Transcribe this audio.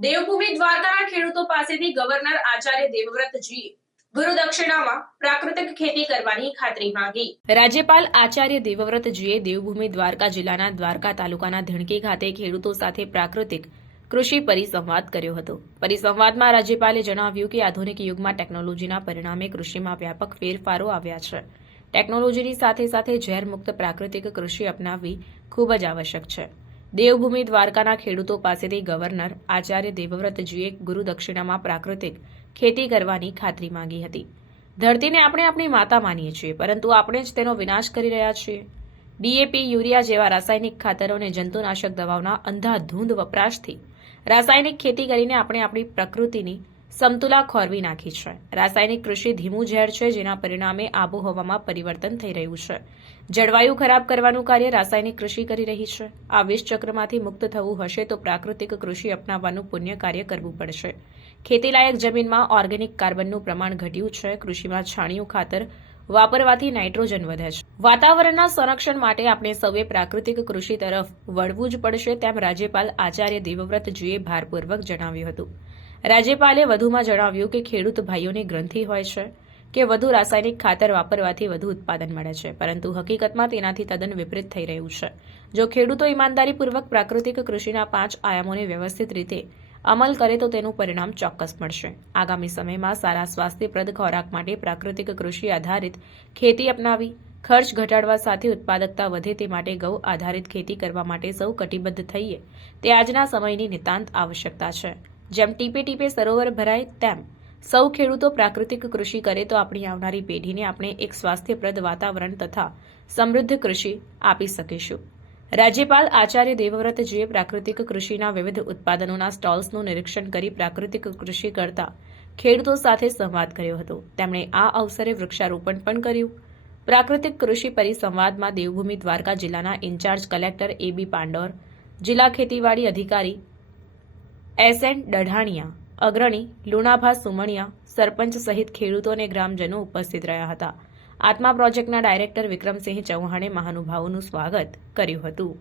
દેવભૂમિ દ્વારકાના ખેડૂતો પાસેથી ગવર્નર આચાર્ય દેવવ્રતજીએ ગુરુ દક્ષિણામાં પ્રાકૃતિક ખેતી કરવાની ખાતરી માંગી। રાજ્યપાલ આચાર્ય દેવવ્રતજીએ દેવભૂમિ દ્વારકા જિલ્લાના દ્વારકા તાલુકાના ધણકી ખાતે ખેડૂતો સાથે પ્રાકૃતિક કૃષિ પરિસંવાદ કર્યો હતો। પરિસંવાદમાં રાજ્યપાલે જણાવ્યું કે આધુનિક યુગમાં ટેકનોલોજીના પરિણામે કૃષિમાં વ્યાપક ફેરફારો આવ્યા છે। ટેકનોલોજીની સાથે સાથે ઝેરમુક્ત પ્રાકૃતિક કૃષિ અપનાવવી ખૂબ જ આવશ્યક છે। દેવભૂમિ દ્વારકાના ખેડૂતો પાસેથી ગવર્નર આચાર્ય દેવવ્રતજીએ ગુરુ દક્ષિણામાં પ્રાકૃતિક ખેતી કરવાની ખાતરી માંગી હતી। ધરતીને આપણે આપણી માતા માનીએ છીએ, પરંતુ આપણે જ તેનો વિનાશ કરી રહ્યા છીએ। ડીએપી, યુરિયા જેવા રાસાયણિક ખાતરો અને જંતુનાશક દવાઓના અંધાધૂંધ વપરાશથી રાસાયણિક ખેતી કરીને આપણે આપણી પ્રકૃતિની સમતુલા ખોરવી નાખી છે। રાસાયણિક કૃષિ ધીમું ઝેર છે, જેના પરિણામે આબોહવામાં પરિવર્તન થઈ રહ્યું છે। જળવાયુ ખરાબ કરવાનું કાર્ય રાસાયણિક કૃષિ કરી રહી છે। આ વિષ ચક્રમાંથી મુક્ત થવું હશે તો પ્રાકૃતિક કૃષિ અપનાવવાનું પુણ્ય કાર્ય કરવું પડશે। ખેતીલાયક જમીનમાં ઓર્ગેનિક કાર્બનનું પ્રમાણ ઘટ્યું છે। કૃષિમાં છાણિયું ખાતર વાપરવાથી નાઇટ્રોજન વધે છે। વાતાવરણના સંરક્ષણ માટે આપણે સૌએ પ્રાકૃતિક કૃષિ તરફ વળવું જ પડશે, તેમ રાજ્યપાલ આચાર્ય દેવવ્રતજીએ ભારપૂર્વક જણાવ્યું હતું। રાજ્યપાલે વધુમાં જણાવ્યું કે ખેડૂત ભાઈઓની ગ્રંથિ હોય છે કે વધુ રાસાયણિક ખાતર વાપરવાથી વધુ ઉત્પાદન મળે છે, પરંતુ હકીકતમાં તેનાથી તદ્દન વિપરીત થઈ રહ્યું છે। જો ખેડૂતો ઈમાનદારીપૂર્વક પ્રાકૃતિક કૃષિના 5 આયામોને વ્યવસ્થિત રીતે અમલ કરે તો તેનું પરિણામ ચોક્કસ મળશે। આગામી સમયમાં સારા સ્વાસ્થ્યપ્રદ ખોરાક માટે પ્રાકૃતિક કૃષિ આધારિત ખેતી અપનાવી ખર્ચ ઘટાડવા સાથે ઉત્પાદકતા વધે તે માટે ગૌ આધારિત ખેતી કરવા માટે સૌ કટિબદ્ધ થઈએ તે આજના સમયની નિતાંત આવશ્યકતા છે। જેમ ટીપે ટીપે સરોવર ભરાય તેમ સૌ ખેડૂતો પ્રાકૃતિક કૃષિ કરે તો આપણી આવનારી પેઢીને આપણે એક સ્વાસ્થ્યપ્રદ વાતાવરણ તથા સમૃદ્ધ કૃષિ આપી શકીશું। રાજ્યપાલ આચાર્ય દેવવ્રતજીએ પ્રાકૃતિક કૃષિના વિવિધ ઉત્પાદનોના સ્ટોલ્સનું નિરીક્ષણ કરી પ્રાકૃતિક કૃષિ કરતા ખેડૂતો સાથે સંવાદ કર્યો હતો। તેમણે આ અવસરે વૃક્ષારોપણ પણ કર્યું। પ્રાકૃતિક કૃષિ પરિસંવાદમાં દેવભૂમિ દ્વારકા જિલ્લાના ઇન્ચાર્જ કલેક્ટર એબી પાંડોર, જિલ્લા ખેતીવાડી અધિકારી એસએન ડઢાણિયા, અગ્રણી લુણાભા સુમણિયા, સરપંચ સહિત ખેડૂતો અને ગ્રામજનો ઉપસ્થિત રહ્યા હતા। આત્મા પ્રોજેક્ટના ડાયરેક્ટર વિક્રમસિંહ ચૌહાણે મહાનુભાવોનું સ્વાગત કર્યું હતું।